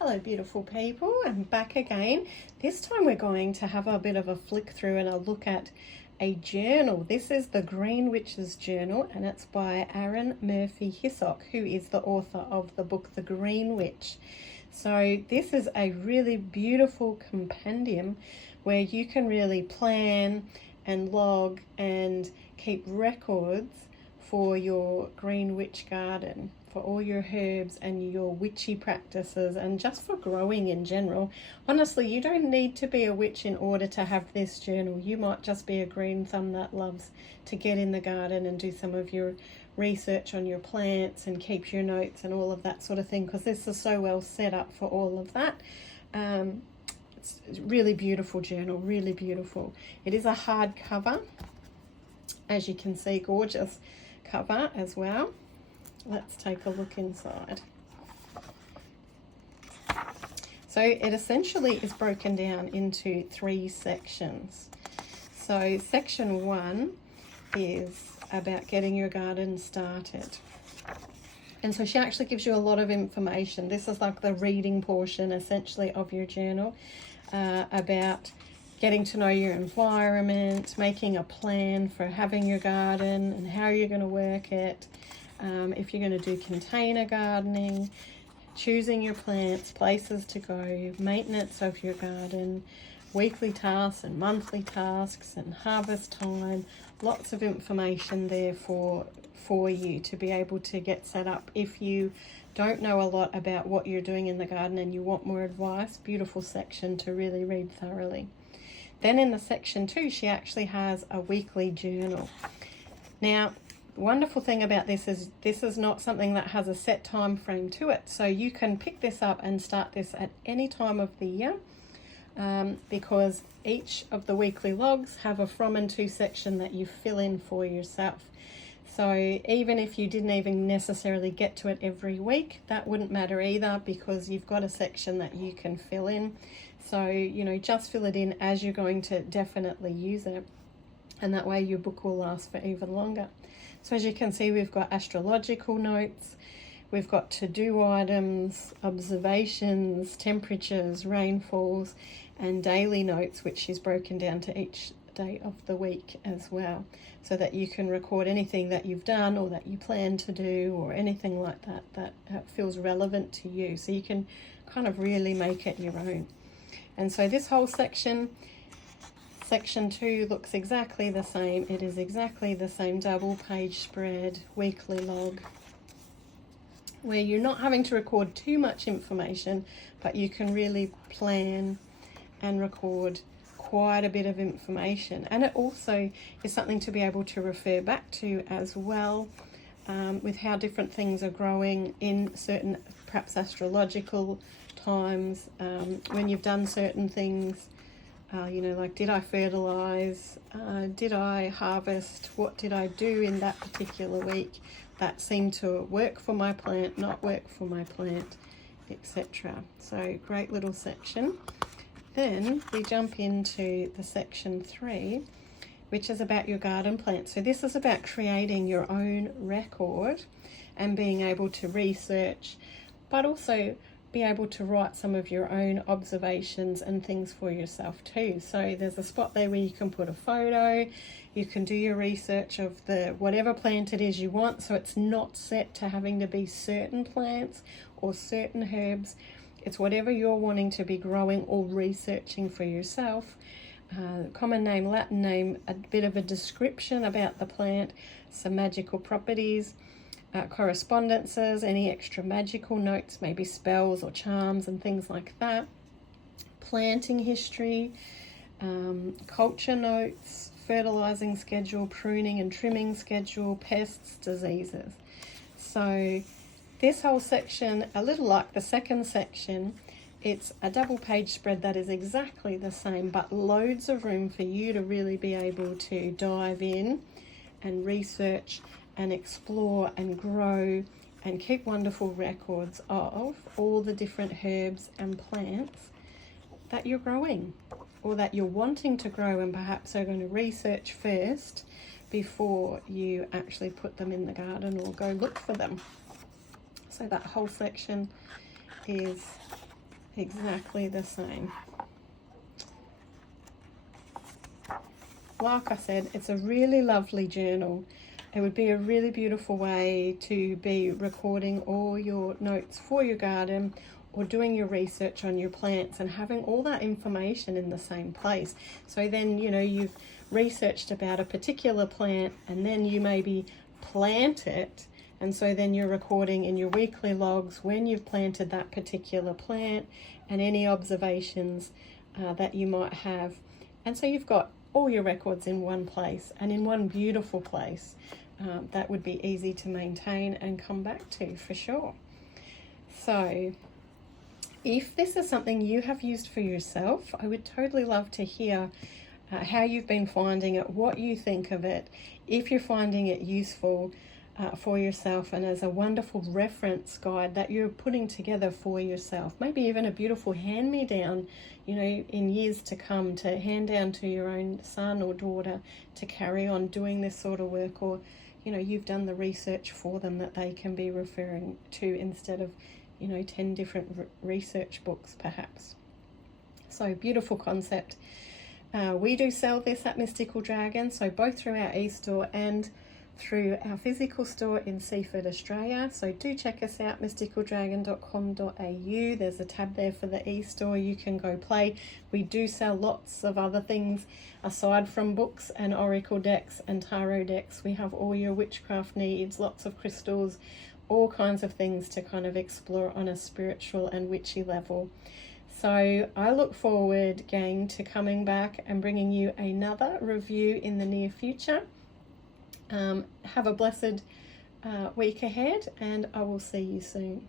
Hello beautiful people, I'm back again. This time we're going to have a bit of a flick through and a look at a journal. This is the Green Witch's Journal and it's by Aaron Murphy Hissock, who is the author of the book The Green Witch. So this is a really beautiful compendium where you can really plan and log and keep records for your Green Witch garden, for all your herbs and your witchy practices, and just for growing in general. Honestly, you don't need to be a witch in order to have this journal. You might just be a green thumb that loves to get in the garden and do some of your research on your plants and keep your notes and all of that sort of thing, because this is so well set up for all of that. It's a really beautiful journal, really beautiful. It is a hardcover, as you can see, gorgeous cover as well. Let's take a look inside. So it essentially is broken down into 3 sections. So section 1 is about getting your garden started. And so she actually gives you a lot of information. This is like the reading portion essentially of your journal, about getting to know your environment, making a plan for having your garden and how you're going to work it. If you're going to do container gardening, choosing your plants, places to go, maintenance of your garden, weekly tasks and monthly tasks and harvest time. Lots of information there for you to be able to get set up. If you don't know a lot about what you're doing in the garden and you want more advice, beautiful section to really read thoroughly. Then in the section 2, she actually has a weekly journal. Now, the wonderful thing about this is not something that has a set time frame to it. So you can pick this up and start this at any time of the year, because each of the weekly logs have a from and to section that you fill in for yourself. So even if you didn't even necessarily get to it every week, that wouldn't matter either, because you've got a section that you can fill in. So, you know, just fill it in as you're going to definitely use it. And that way your book will last for even longer. So as you can see, we've got astrological notes, we've got to-do items, observations, temperatures, rainfalls, and daily notes, which is broken down to each day of the week as well, so that you can record anything that you've done or that you plan to do or anything like that that feels relevant to you. So you can kind of really make it your own. And so this whole section 2 looks exactly the same. It is exactly the same double page spread weekly log, where you're not having to record too much information, but you can really plan and record quite a bit of information. And it also is something to be able to refer back to as well, with how different things are growing in certain perhaps astrological times, when you've done certain things. You know, like, did I fertilize? Did I harvest? What did I do in that particular week that seemed to work for my plant, not work for my plant, etc. So great little section. Then we jump into the section 3, which is about your garden plants. So this is about creating your own record and being able to research, but also be able to write some of your own observations and things for yourself too. So there's a spot there where you can put a photo, you can do your research of the whatever plant it is you want, so it's not set to having to be certain plants or certain herbs. It's whatever you're wanting to be growing or researching for yourself. Common name, Latin name, a bit of a description about the plant, some magical properties, correspondences, any extra magical notes, maybe spells or charms and things like that, planting history, culture notes, fertilizing schedule, pruning and trimming schedule, pests, diseases. So this whole section, a little like the second section, it's a double page spread that is exactly the same, but loads of room for you to really be able to dive in and research and explore and grow and keep wonderful records of all the different herbs and plants that you're growing or that you're wanting to grow, and perhaps are going to research first before you actually put them in the garden or go look for them. So that whole section is exactly the same. Like I said, it's a really lovely journal. It would be a really beautiful way to be recording all your notes for your garden, or doing your research on your plants and having all that information in the same place. So then, you know, you've researched about a particular plant and then you maybe plant it, and so then you're recording in your weekly logs when you've planted that particular plant and any observations that you might have. And so you've got all your records in one place and in one beautiful place. That would be easy to maintain and come back to for sure. So if this is something you have used for yourself, I would totally love to hear how you've been finding it, what you think of it, if you're finding it useful for yourself and as a wonderful reference guide that you're putting together for yourself. Maybe even a beautiful hand-me-down, you know, in years to come, to hand down to your own son or daughter to carry on doing this sort of work, or, you know, you've done the research for them that they can be referring to instead of, you know, 10 different research books perhaps. So beautiful concept. We do sell this at Mystical Dragon, so both through our e-store and through our physical store in Seaford, Australia. So do check us out, mysticaldragon.com.au. There's a tab there for the e-store. You can go play. We do sell lots of other things aside from books and oracle decks and tarot decks. We have all your witchcraft needs, lots of crystals, all kinds of things to kind of explore on a spiritual and witchy level. So I look forward, gang, to coming back and bringing you another review in the near future. Have a blessed week ahead, and I will see you soon.